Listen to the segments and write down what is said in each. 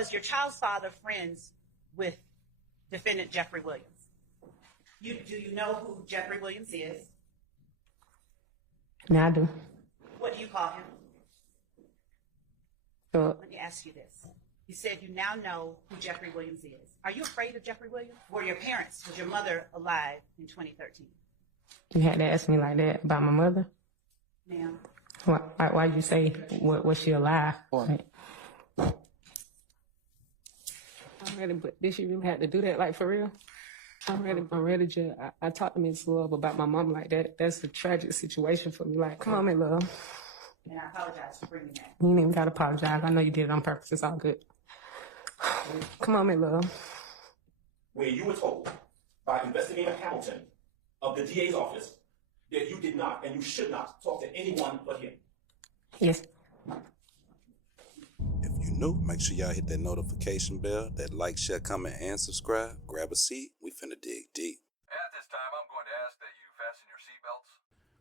Was your child's father friends with defendant Jeffrey Williams? Do you know who Jeffrey Williams is? Yeah, I do. What do you call him? Let me ask you this. You said you now know who Jeffrey Williams is. Are you afraid of Jeffrey Williams? Was your mother alive in 2013? You had to ask me like that about my mother? Ma'am. Why you say, was she alive? Like, but did she really have to do that, like, for real? I'm ready to, I talked to Miss Love about my mom like that. That's a tragic situation for me. Like, come on, Miss Love. And I apologize for bringing that. You ain't even got to apologize. I know you did it on purpose. It's all good. Come on, Miss Love. Where you were told by Investigator Hamilton of the DA's office that you did not and you should not talk to anyone but him. Yes. If you're new, make sure y'all hit that notification bell, that like, share, comment, and subscribe. Grab a seat. We finna dig deep. At this time, I'm going to ask that you fasten your seatbelts.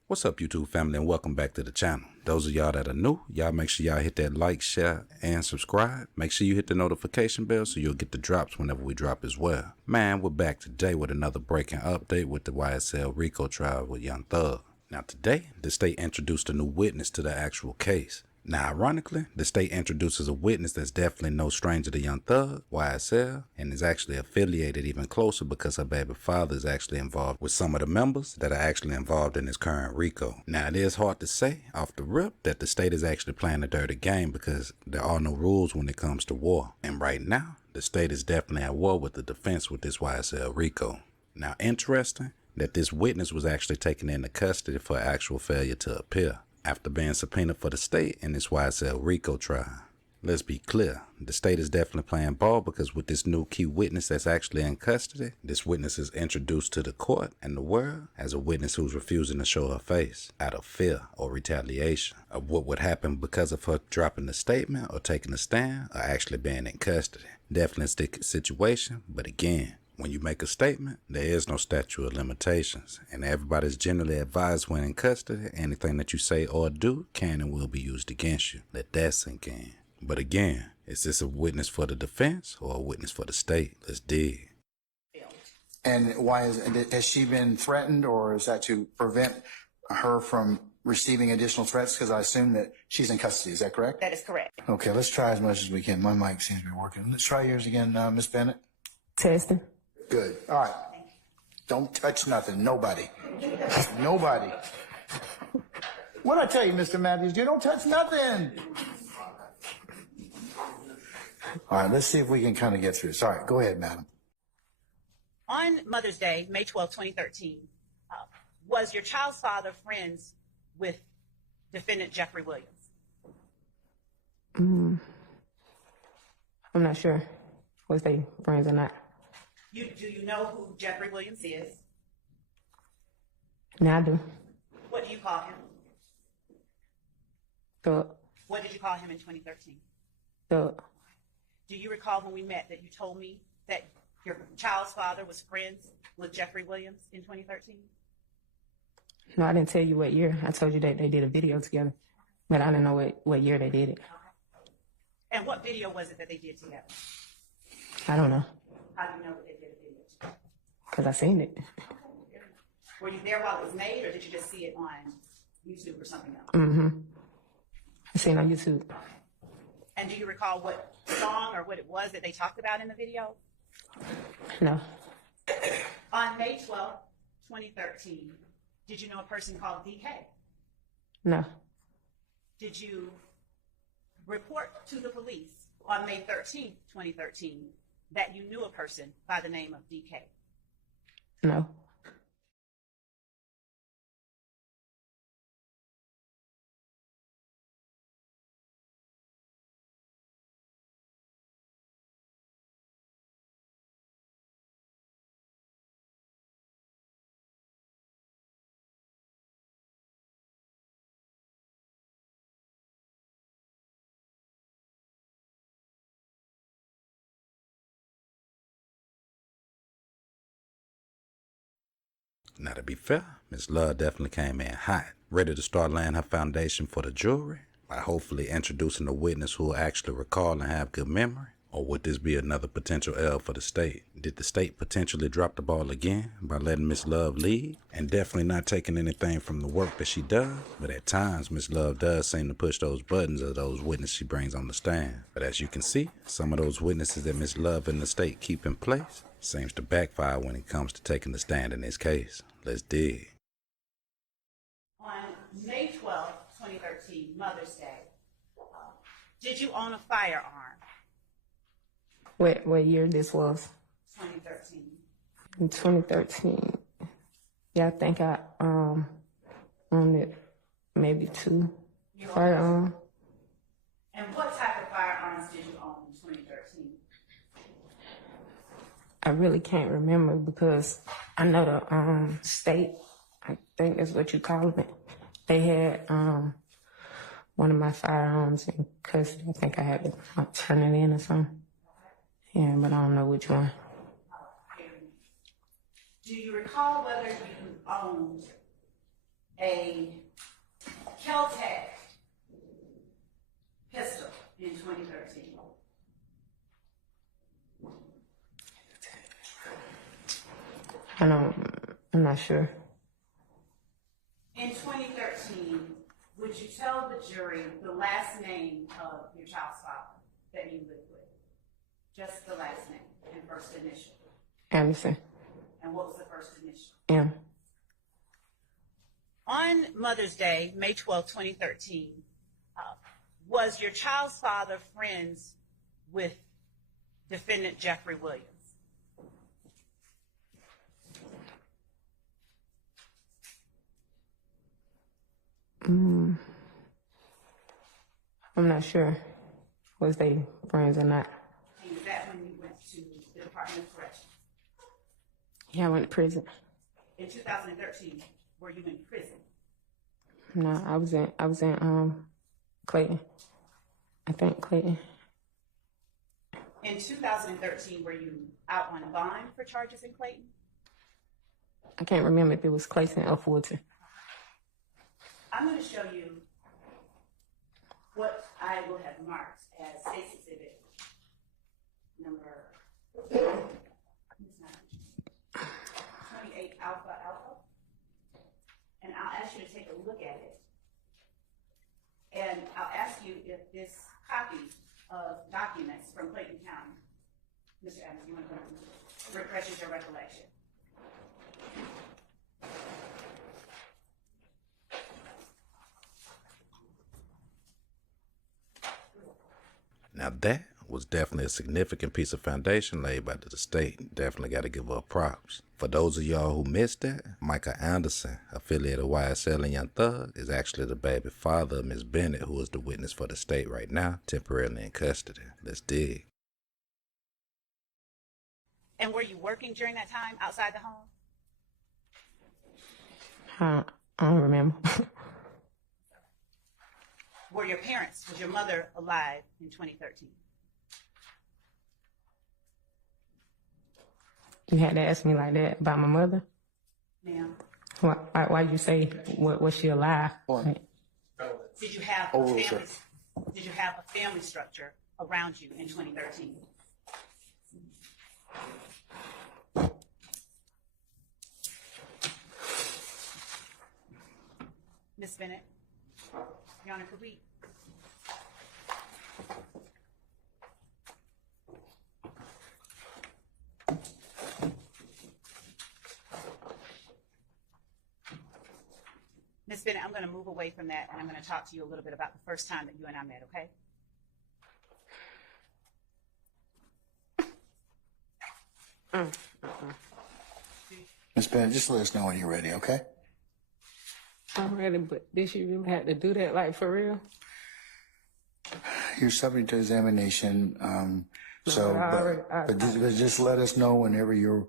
What's up, YouTube family, and welcome back to the channel. Those of y'all that are new, y'all make sure y'all hit that like, share, and subscribe. Make sure you hit the notification bell so you'll get the drops whenever we drop as well. Man, we're back today with another breaking update with the YSL Rico trial with Young Thug. Now today, the state introduced a new witness to the actual case. Now, ironically, the state introduces a witness that's definitely no stranger to Young Thug, YSL, and is actually affiliated even closer because her baby father is actually involved with some of the members that are actually involved in this current Rico. Now, it is hard to say off the rip that the state is actually playing a dirty game because there are no rules when it comes to war. And right now, the state is definitely at war with the defense with this YSL Rico. Now, interesting that this witness was actually taken into custody for actual failure to appear after being subpoenaed for the state in this YSL Rico trial. Let's be clear, the state is definitely playing ball because with this new key witness that's actually in custody, this witness is introduced to the court and the world as a witness who's refusing to show her face out of fear or retaliation of what would happen because of her dropping the statement or taking a stand or actually being in custody. Definitely a sticky situation, but again, when you make a statement, there is no statute of limitations, and everybody's generally advised when in custody, anything that you say or do can and will be used against you. Let that sink in. But again, is this a witness for the defense or a witness for the state? Let's dig. And why has she been threatened, or is that to prevent her from receiving additional threats? Because I assume that she's in custody. Is that correct? That is correct. Okay, let's try as much as we can. My mic seems to be working. Let's try yours again, Miss Bennett. Testing. Good. All right. Don't touch nothing. Nobody. Nobody. What'd I tell you, Mr. Matthews? You don't touch nothing. All right, let's see if we can kind of get through this. All right, go ahead, madam. On Mother's Day, May 12, 2013, was your child's father friends with defendant Jeffrey Williams? I'm not sure. Was they friends or not? Do you know who Jeffrey Williams is? Yeah, I do. What do you call him? Thug. What did you call him in 2013? Thug. Do you recall when we met that you told me that your child's father was friends with Jeffrey Williams in 2013? No, I didn't tell you what year. I told you that they did a video together, but I didn't know what year they did it. And what video was it that they did together? I don't know. How do you know that they did a video together? Because I seen it. Were you there while it was made, or did you just see it on YouTube or something else? I seen it on YouTube. And do you recall what song or what it was that they talked about in the video? No. On May 12th, 2013, did you know a person called DK? No. Did you report to the police on May 13th, 2013, that you knew a person by the name of DK? No. Now, to be fair, Miss Love definitely came in hot, ready to start laying her foundation for the jury by hopefully introducing a witness who will actually recall and have good memory. Or would this be another potential L for the state? Did the state potentially drop the ball again by letting Miss Love lead? And definitely not taking anything from the work that she does, but at times Miss Love does seem to push those buttons of those witnesses she brings on the stand. But as you can see, some of those witnesses that Miss Love and the state keep in place seems to backfire when it comes to taking the stand in this case. Let's dig. On May 12th, 2013, Mother's Day, did you own a firearm? What year this was? 2013. In 2013. Yeah, I think I owned it maybe 2 firearms. And what type of firearms did you own in 2013? I really can't remember because I know the state, I think that's what you call it. They had one of my firearms in custody. I think I had to turn it in or something. Yeah, but I don't know which one. Do you recall whether you owned a Kel-Tec pistol in 2013? I'm not sure. In 2013, would you tell the jury the last name of your child's father that you lived with? Just the last name and first initial. Anderson. And what was the first initial? M. On Mother's Day, May 12, 2013, was your child's father friends with defendant Jeffrey Williams? I'm not sure. Was they friends or not? And is that when you went to the Department of Corrections? Yeah, I went to prison. In 2013, were you in prison? No, I was in Clayton. I think Clayton. In 2013, were you out on bond for charges in Clayton? I can't remember if it was Clayton or Fulton. I'm going to show you what I will have marked as State's Exhibit number 28 Alpha Alpha. And I'll ask you to take a look at it. And I'll ask you if this copy of documents from Clayton County, Mr. Adams, you want to refresh your recollection? Now that was definitely a significant piece of foundation laid by the state. Definitely got to give up props. For those of y'all who missed that, Micah Anderson, affiliate of YSL and Young Thug, is actually the baby father of Miss Bennett, who is the witness for the state right now, temporarily in custody. Let's dig. And were you working during that time outside the home? I don't remember. Were your parents, was your mother alive in 2013? You had to ask me like that about my mother? Ma'am? Why you say, was she alive? Like, Did you have a family, did you have a family structure around you in 2013? Ms. Bennett? Your Honor, could we? Ms. Bennett, I'm going to move away from that, and I'm going to talk to you a little bit about the first time that you and I met, okay? Ms. Bennett, just let us know when you're ready, okay? I'm ready, but did she really have to do that, like, for real? You're subject to examination, but just let us know whenever you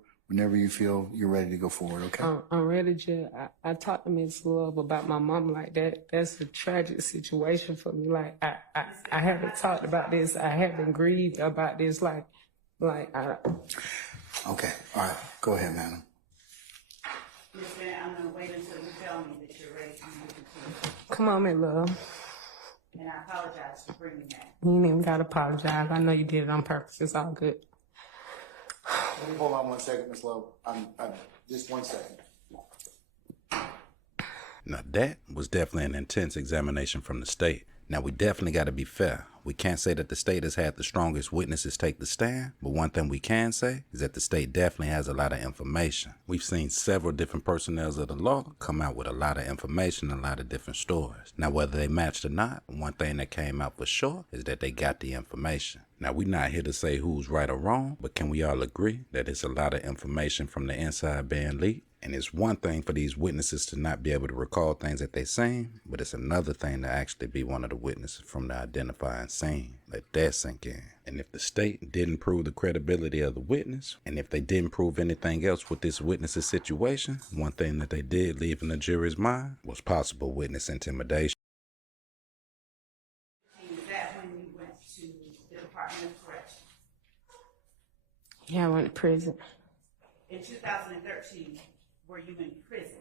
feel you're ready to go forward, okay? I'm ready, Judge. I talked to Miss Love about my mom like that. That's a tragic situation for me. Like, I haven't talked about this. I haven't grieved about this. Okay, all right. Go ahead, madam. Ms. Bennett, I'm going to wait until you tell me that you're ready to move to. Come on, Miss Love. and I apologize for bringing that. You ain't even gotta apologize. I know you did it on purpose. It's all good. Let me hold on 1 second, Ms. Lowe. I'm just 1 second. Now that was definitely an intense examination from the state. Now we definitely got to be fair. We can't say that the state has had the strongest witnesses take the stand, but one thing we can say is that the state definitely has a lot of information. We've seen several different personnels of the law come out with a lot of information and a lot of different stories. Now whether they matched or not, one thing that came out for sure is that they got the information. Now we're not here to say who's right or wrong, but can we all agree that it's a lot of information from the inside being leaked? And it's one thing for these witnesses to not be able to recall things that they seen, but it's another thing to actually be one of the witnesses from the identifying scene. Let that sink in. And if the state didn't prove the credibility of the witness, and if they didn't prove anything else with this witness's situation, one thing that they did leave in the jury's mind was possible witness intimidation. Was that when you went to the Department of Corrections? Yeah, I went to prison. In 2013, were you in prison?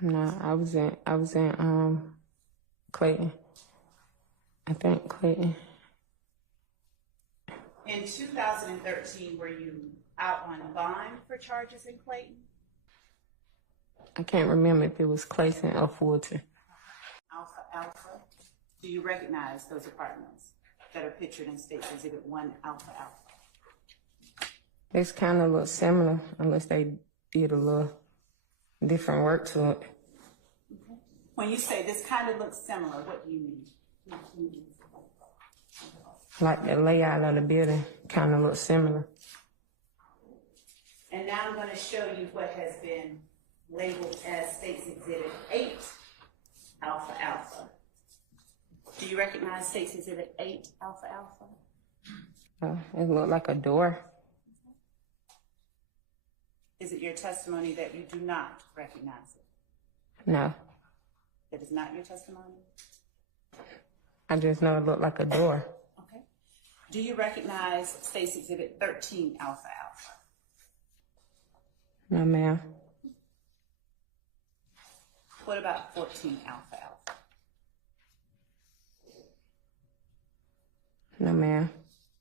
No, I was in Clayton. I think Clayton. In 2013, were you out on bond for charges in Clayton? I can't remember if it was Clayton or Fulton. Alpha. Do you recognize those apartments that are pictured in State's Exhibit 1 Alpha? It's kind of look similar, unless they did a little different work to it. When you say this kind of looks similar, what do you mean? Like the layout of the building kind of looks similar. And now I'm going to show you what has been labeled as State's Exhibit 8 Alpha. Do you recognize State's Exhibit 8 Alpha? It looked like a door. Is it your testimony that you do not recognize it? No, That is not your testimony? I just know it looked like a door. Okay. Do you recognize State's Exhibit 13 Alpha? No, ma'am. What about 14 Alpha? No, ma'am.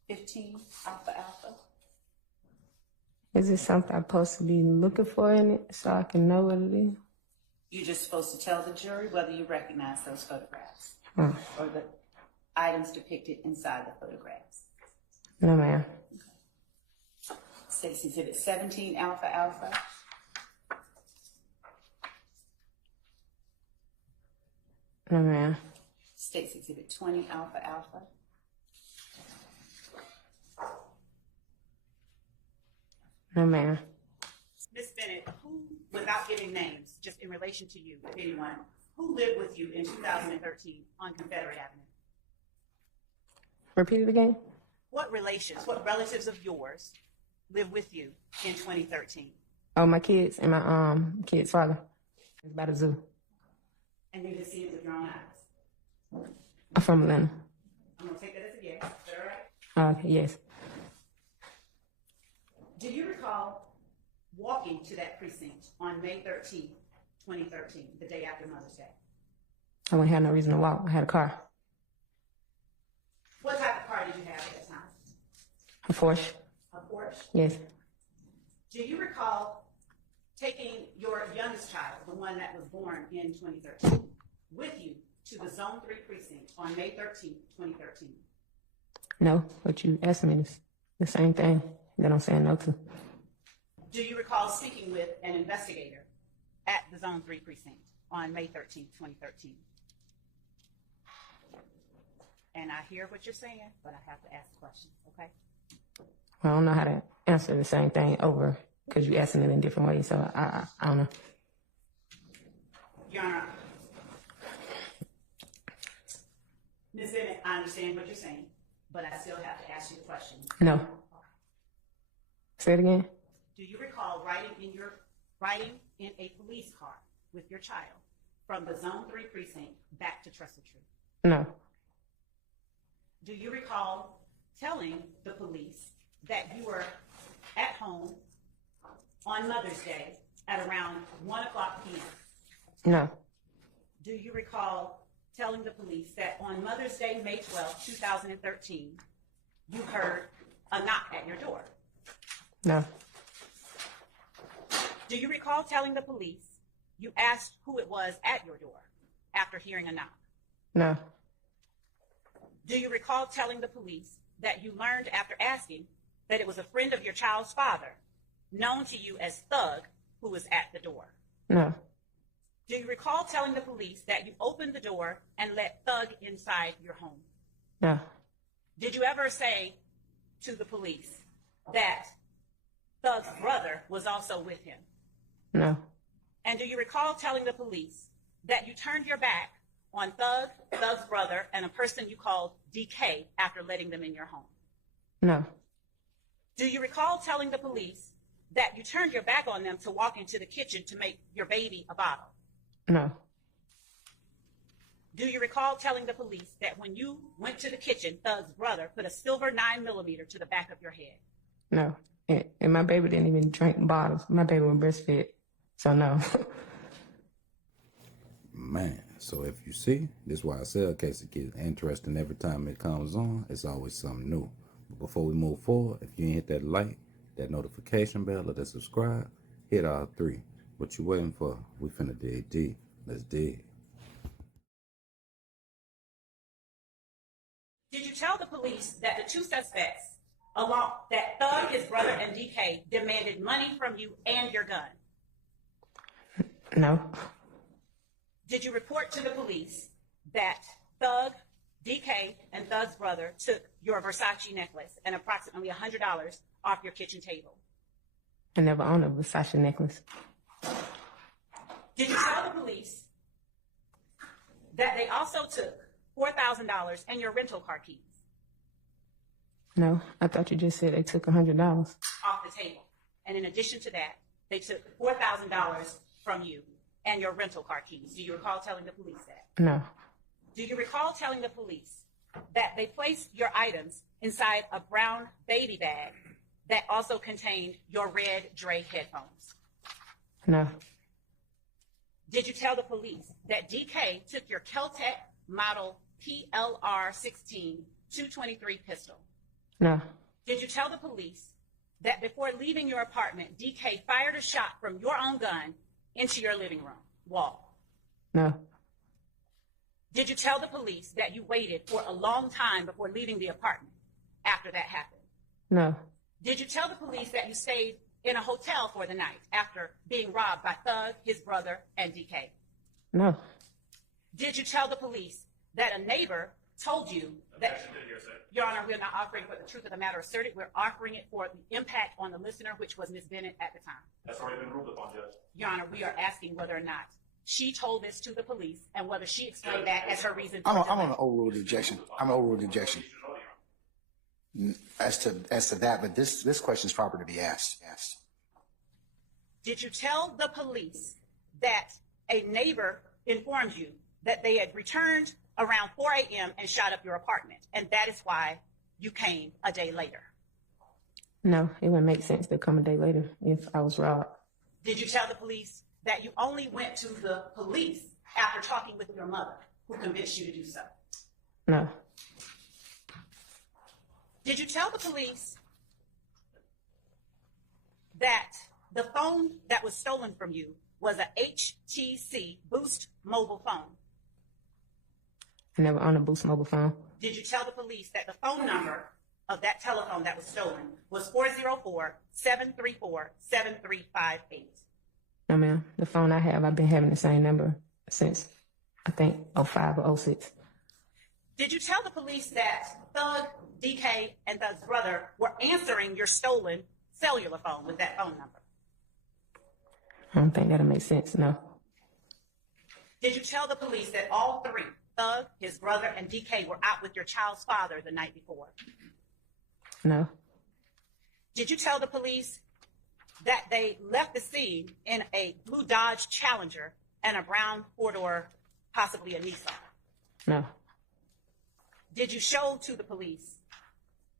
15 Alpha? Is it something I'm supposed to be looking for in it so I can know what it is? You're just supposed to tell the jury whether you recognize those photographs Oh. or the items depicted inside the photographs. No, ma'am. State's Exhibit 17 Alpha. No, ma'am. State's Exhibit 20 Alpha. No, ma'am. Ms. Bennett, who, without giving names, just in relation to you, if anyone, who lived with you in 2013 on Confederate Avenue? Repeat it again? What relatives of yours live with you in 2013? Oh, my kids and my kid's father. It's by the zoo. And you can see it with your own eyes. I'm from Atlanta. I'm going to take that as a yes. Is that all right? Yes. Do you recall walking to that precinct on May 13, 2013, the day after Mother's Day? I wouldn't have no reason to walk. I had a car. What type of car did you have at that time? A Porsche. A Porsche? Yes. Do you recall taking your youngest child, the one that was born in 2013, with you to the Zone 3 precinct on May 13, 2013? No, but you asked me the same thing that I'm saying no to. Do you recall speaking with an investigator at the Zone 3 precinct on May 13, 2013? And I hear what you're saying, but I have to ask questions, okay? I don't know how to answer the same thing over because you asking it in different ways, so I don't know. Your Honor, Ms. Bennett, I understand what you're saying, but I still have to ask you the question. No. Say it again. Do you recall riding in a police car with your child from the Zone 3 precinct back to Trestle Tree? No. Do you recall telling the police that you were at home on Mother's Day at around 1 o'clock p.m.? No. Do you recall telling the police that on Mother's Day, May 12, 2013, you heard a knock at your door? No. Do you recall telling the police you asked who it was at your door after hearing a knock? No. Do you recall telling the police that you learned after asking that it was a friend of your child's father, known to you as Thug, who was at the door? No. Do you recall telling the police that you opened the door and let Thug inside your home? No. Did you ever say to the police that Thug's brother was also with him? No. And do you recall telling the police that you turned your back on Thug's brother, and a person you called DK after letting them in your home? No. Do you recall telling the police that you turned your back on them to walk into the kitchen to make your baby a bottle? No. Do you recall telling the police that when you went to the kitchen, Thug's brother put a silver 9mm to the back of your head? No. And my baby didn't even drink bottles. My baby was breastfed. So no. Man, so if you see, this is why I say a case it gets interesting every time it comes on. It's always something new. But before we move forward, if you ain't hit that like, that notification bell, or that subscribe, hit all three. What you waiting for? We finna dig deep. Let's dig. Did you tell the police that the two suspects, that Thug, his brother, and DK demanded money from you and your gun? No. Did you report to the police that Thug, DK, and Thug's brother took your Versace necklace and approximately $100 off your kitchen table? I never owned a Versace necklace. Did you tell the police that they also took $4,000 and your rental car keys No. I thought you just said they took $100. off the table? And in addition to that, they took $4,000 from you and your rental car keys. Do you recall telling the police that? No. Do you recall telling the police that they placed your items inside a brown baby bag that also contained your red Dre headphones? No. Did you tell the police that DK took your Keltec model PLR 16 223 pistol? No. Did you tell the police that before leaving your apartment, DK fired a shot from your own gun into your living room wall? No. Did you tell the police that you waited for a long time before leaving the apartment after that happened? No. Did you tell the police that you stayed in a hotel for the night after being robbed by Thug, his brother, and DK? No. Did you tell the police that a neighbor told you that, Your Honor, we're not offering for the truth of the matter asserted, we're offering it for the impact on the listener, which was Ms. Bennett at the time? That's already been ruled upon, Judge. Your Honor, we are asking whether or not she told this to the police and whether she explained that as her reason for I'm delay. on an overruled objection. I'm an overruled objection as to that, but this question is proper to be asked. Did you tell the police that a neighbor informed you that they had returned around 4 a.m. and shot up your apartment, and that is why you came a day later? No. It wouldn't make sense to come a day later if I was robbed. Did you tell the police that you only went to the police after talking with your mother, who convinced you to do so? No. Did you tell the police that the phone that was stolen from you was a HTC Boost mobile phone? I never owned a Boost mobile phone. Did you tell the police that the phone number of that telephone that was stolen was 404-734-7358? No, ma'am. The phone I have, I've been having the same number since, I think, 05 or 06. Did you tell the police that Thug, DK, and Thug's brother were answering your stolen cellular phone with that phone number? I don't think that'll make sense, no. Did you tell the police that all three, Thug, his brother, and DK, were out with your child's father the night before? No. Did you tell the police that they left the scene in a blue Dodge Challenger and a brown four-door, possibly a Nissan? No. Did you show to the police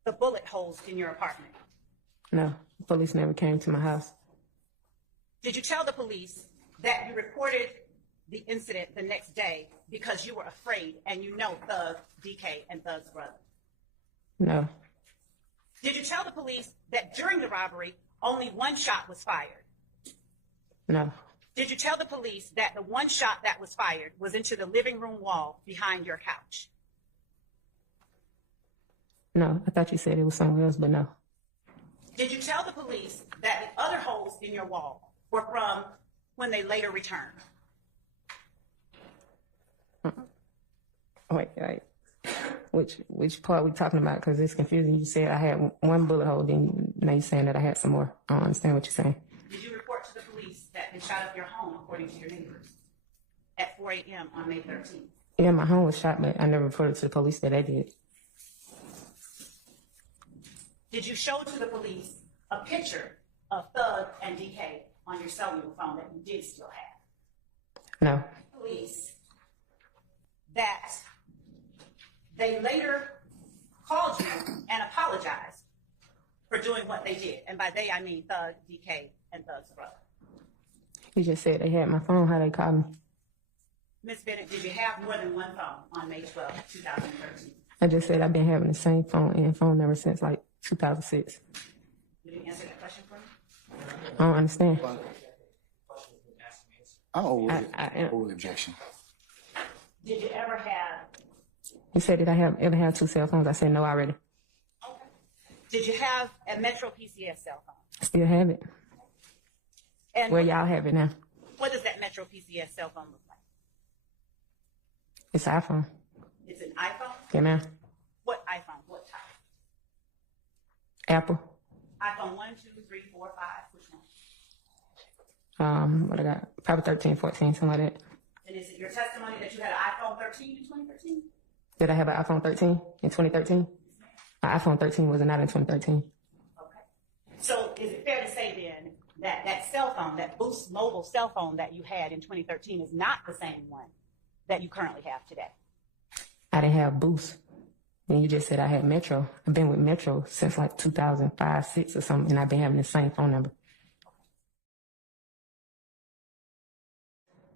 the bullet holes in your apartment? No. The police never came to my house. Did you tell the police that you reported the incident the next day because you were afraid and you know Thug, DK, and Thug's brother? No. Did you tell the police that during the robbery, only one shot was fired? No. Did you tell the police that the one shot that was fired was into the living room wall behind your couch? No. I thought you said it was somewhere else, but no. Did you tell the police that the other holes in your wall were from when they later returned? Wait. Which part we talking about? Because it's confusing. You said I had one bullet hole, then now you're saying that I had some more. I don't understand what you're saying. Did you report to the police that they shot up your home, according to your neighbors, at 4 a.m. on May 13th? Yeah, my home was shot, but I never reported to the police that I did. Did you show to the police a picture of Thug and DK on your cellular phone that you did still have? No. Police that they later called you and apologized for doing what they did. And by they, I mean Thug, DK, and Thug's brother. You just said they had my phone. How they called me? Ms. Bennett, did you have more than one phone on May 12, 2013? I just said I've been having the same phone and phone number since like 2006. You didn't answer that question for me? I don't understand. I'm over the objection. Did you ever have, You said, did I ever have two cell phones? I said no already. did you have a Metro PCS cell phone? I still have it. And Where y'all have it now? what does that Metro PCS cell phone look like? It's an iPhone. It's an iPhone? Yeah, ma'am. What iPhone? What type? Apple. iPhone 1, 2, 3, 4, 5. Which one? What I got? Probably 13, 14, something like that. And is it your testimony that you had an iPhone 13 in 2013? Did I have an iPhone 13 in 2013? My iPhone 13 was not in 2013. Okay. So is it fair to say then that that cell phone, that Boost mobile cell phone that you had in 2013 is not the same one that you currently have today? I didn't have Boost. And you just said I had Metro. I've been with Metro since like 2005, 6 or something, and I've been having the same phone number.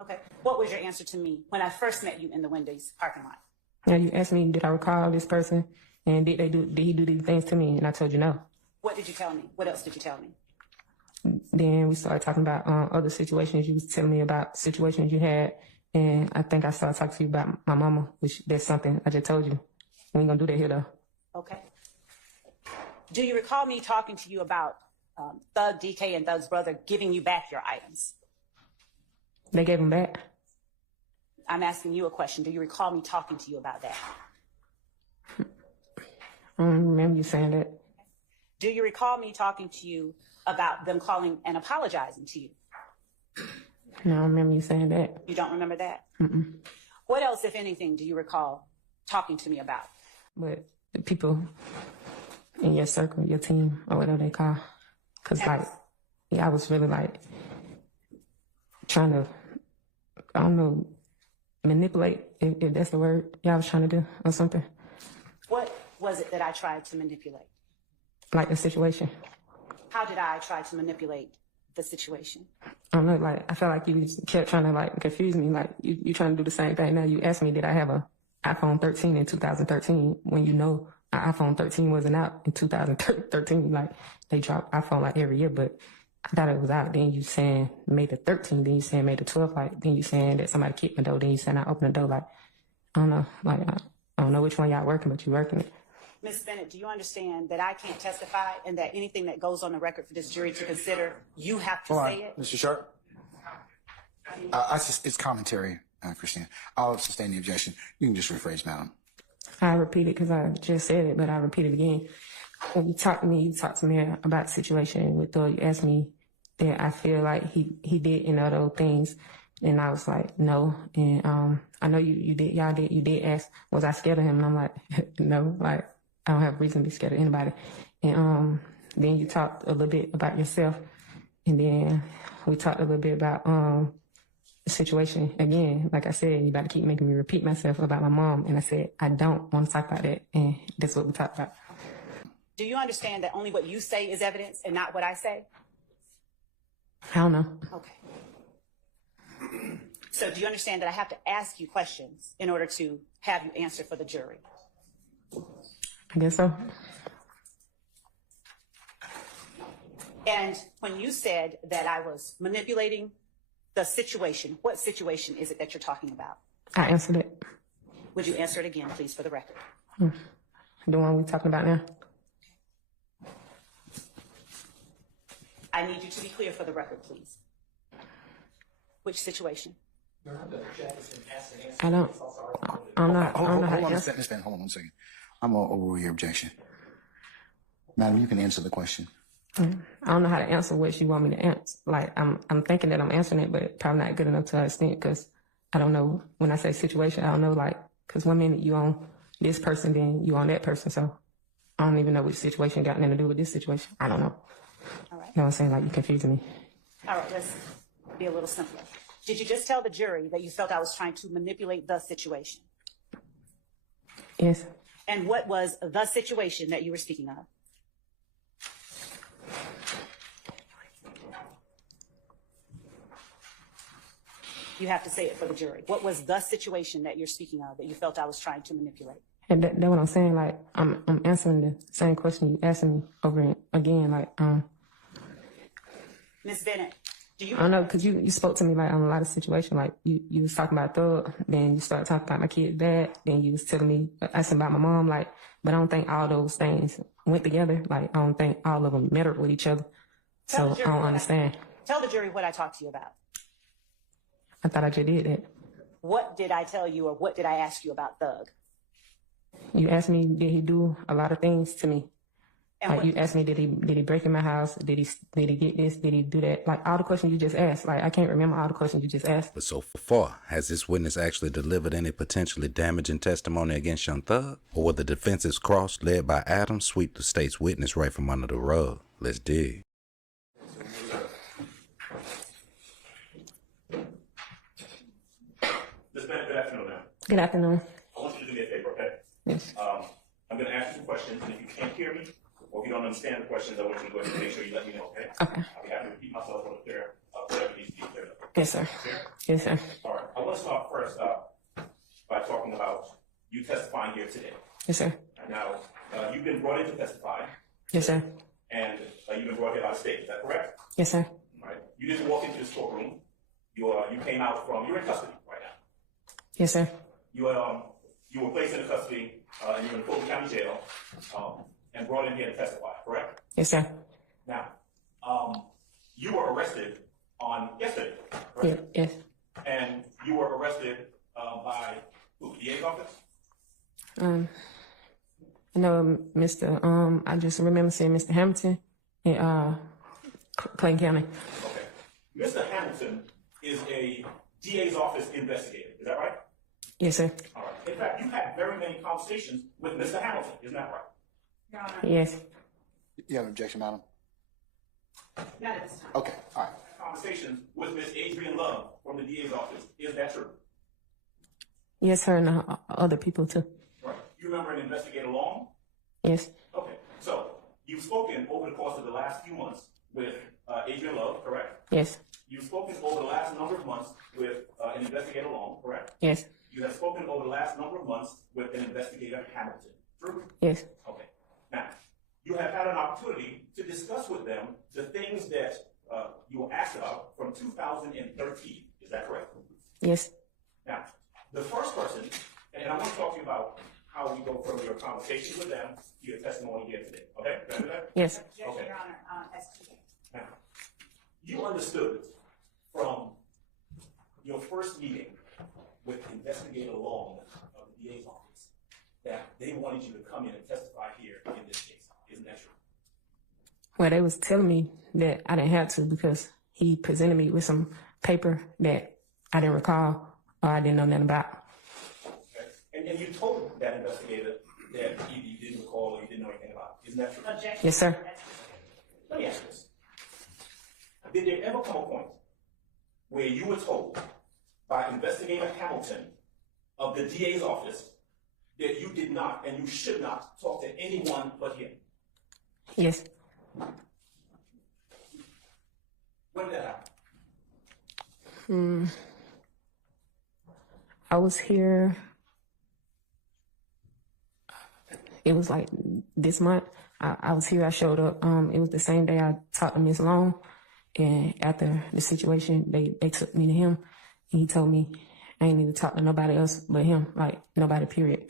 Okay. What was your answer to me when I first met you in the Wendy's parking lot? Now you asked me, did I recall this person? And did he do these things to me? And I told you no. What did you tell me? What else did you tell me? Then we started talking about other situations. You was telling me about situations you had. And I think I started talking to you about my mama, which that's something I just told you. We ain't gonna do that here though. Okay. Do you recall me talking to you about Thug, DK, and Thug's brother giving you back your items? They gave them back? I'm asking you a question. Do you recall me talking to you about that? I don't remember you saying that. Do you recall me talking to you about them calling and apologizing to you? No, I don't remember you saying that. You don't remember that? Mm-mm. What else, if anything, do you recall talking to me about? But the people in your circle, your team, or whatever they call. Because, like, yeah, I was really, like, trying to, I don't know, manipulate, if that's the word y'all was trying to do, or something. What was it that I tried to manipulate? Like the situation. How did I try to manipulate the situation? I don't know, like, I felt like you kept trying to, like, confuse me. Like, you trying to do the same thing. Now you asked me, did I have a iPhone 13 in 2013 when you know an iPhone 13 wasn't out in 2013? Like, they drop iPhone, like, every year, but I thought it was out. Then you saying May the 13th, then you saying May the 12th, like, then you saying that somebody kicked my door, then you saying I opened the door, like, I don't know, like, I don't know which one y'all working, but you working it. Ms. Bennett, do you understand that I can't testify and that anything that goes on the record for this jury to consider, you have to say it? Mr. Sharp? It's commentary, Christina. I'll sustain the objection. You can just rephrase, madam. I repeat it because I just said it, but I repeat it again. When you talk to me about the situation with Thor. You asked me that I feel like he did any of those things, and I was like, no. And I know you did ask, was I scared of him? And I'm like, no, like, I don't have reason to be scared of anybody. And then you talked a little bit about yourself, and then we talked a little bit about the situation again. Like I said, you about to keep making me repeat myself about my mom, and I said I don't want to talk about that, and that's what we talked about. Do you understand that only what you say is evidence and not what I say? I don't know. Okay. So do you understand that I have to ask you questions in order to have you answer for the jury? I guess so. And when you said that I was manipulating the situation, what situation is it that you're talking about? I answered it. Would you answer it again, please, for the record? The one we're talking about now. I need you to be clear for the record, please. Which situation? I don't know how Hold to on, answer. Ms. Van, hold on 1 second. I'm going to overrule your objection. Madam, you can answer the question. I don't know how to answer what you want me to answer. Like, I'm thinking that I'm answering it, but probably not good enough to her extent, because I don't know. When I say situation, I don't know, like, because 1 minute you on this person, then you on that person. So I don't even know which situation got nothing to do with this situation. I don't know. All right. You know what I'm saying? Like, you confusing me. All right, let's be a little simpler. Did you just tell the jury that you felt I was trying to manipulate the situation? Yes. And what was the situation that you were speaking of? You have to say it for the jury. What was the situation that you're speaking of that you felt I was trying to manipulate? And that's what I'm saying. Like, I'm answering the same question you asking me over and again. Like, Ms. Bennett, do you? I don't know, because you spoke to me like on a lot of situations. Like, you was talking about Thug, then you started talking about my kid's dad, then you was telling me, asking about my mom. Like, but I don't think all those things went together. Like, I don't think all of them mattered with each other. Tell the So I jury don't what understand. Tell the jury what I talked to you about. I thought I just did that. What did I tell you, or what did I ask you about Thug? You asked me, did he do a lot of things to me? And Like, what, you asked me, did he break in my house? Did he get this? Did he do that? Like, all the questions you just asked. Like, I can't remember all the questions you just asked. But so far, has this witness actually delivered any potentially damaging testimony against Young Thug? Or will the defense's cross, led by Adam, sweep the state's witness right from under the rug? Let's dig. Ms. Bennett, good afternoon, ma'am. Good afternoon. I want you to do me a favor, okay? Yes. I'm going to ask you some questions, and if you can't hear me, or if you don't understand the questions, I want you to go ahead and make sure you let me know, okay? Okay. I'll be happy to repeat myself on the clear, whatever needs to be cleared up. Yes, sir. Clear? Yes, sir. All right. I want to start first by talking about you testifying here today. Yes, sir. Now, you've been brought in to testify, Yes, sir. and you've been brought here out of state. Is that correct? Yes, sir. All right. You didn't walk into this courtroom. You came out from. You're in custody right now. Yes, sir. You were placed into custody, and you're in Fulton County Jail, and brought in here to testify. Correct? Yes, sir. Now, you were arrested on yesterday, Yeah, correct? yes. And you were arrested by who? The DA's office? I know Mr. I just remember seeing Mr. Hamilton in Clayton County. Okay. Mr. Hamilton is a DA's office investigator. Is that right? Yes, sir. All right. In fact, you had very many conversations with Mr. Hamilton. Isn't that right? Your Honor, Yes. You have an objection, madam? not at this time. Okay, all right. Conversations with Miss Adrienne Love from the DA's office. Is that true? Yes, her and other people too. Right. You remember an investigator Long? Yes. Okay. So you've spoken over the course of the last few months with Adrienne Love, correct? Yes. You've spoken over the last number of months with an investigator Long, correct? Yes. You have spoken over the last number of months with an investigator Hamilton. True? Yes. Okay. Now, you have had an opportunity to discuss with them the things that you were asked about from 2013. Is that correct? Yes. Now, the first person, and I want to talk to you about how we go from your conversation with them to your testimony here today. Okay? Can I do that? Yes. Objection, Okay. Your Honor, as to Now, you understood from your first meeting with Investigator Long of the DA's office that they wanted you to come in and testify here in this case. Isn't that true? Well, they was telling me that I didn't have to because he presented me with some paper that I didn't recall or I didn't know nothing about. Okay? And you told that investigator that you didn't recall or you didn't know anything about. Isn't that true? objection. Yes, sir. Let me ask this. Did there ever come a point where you were told by Investigator Hamilton of the DA's office that you did not and you should not talk to anyone but him? Yes. When did that happen? I was here, it was like this month. I was here, I showed up. It was the same day I talked to Miss Long. And after the situation, they took me to him. And he told me I ain't need to talk to nobody else but him, like nobody, period.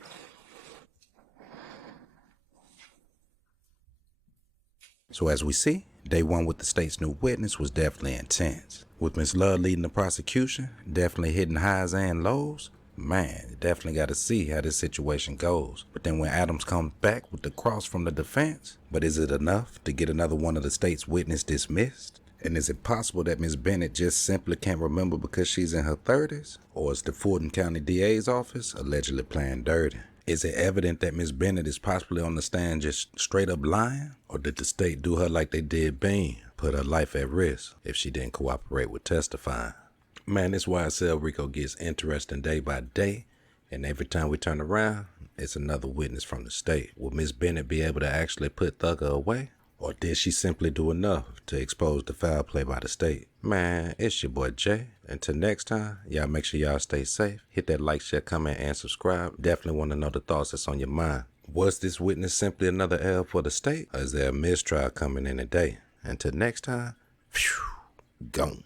So as we see, day one with the state's new witness was definitely intense. With Miss Love leading the prosecution, definitely hitting highs and lows, man, definitely got to see how this situation goes. But then when Adams comes back with the cross from the defense, but is it enough to get another one of the state's witness dismissed? And is it possible that Miss Bennett just simply can't remember because she's in her 30s? Or is the Fulton County DA's office allegedly playing dirty? Is it evident that Miss Bennett is possibly on the stand just straight up lying? Or did the state do her like they did Bean, put her life at risk if she didn't cooperate with testifying? Man, this YSL Rico gets interesting day by day, and every time we turn around, it's another witness from the state. Will Miss Bennett be able to actually put Thugger away? Or did she simply do enough to expose the foul play by the state? Man, it's your boy Jay. Until next time, y'all make sure y'all stay safe. Hit that like, share, comment, and subscribe. Definitely want to know the thoughts that's on your mind. Was this witness simply another L for the state? Or is there a mistrial coming in today? Until next time, gone.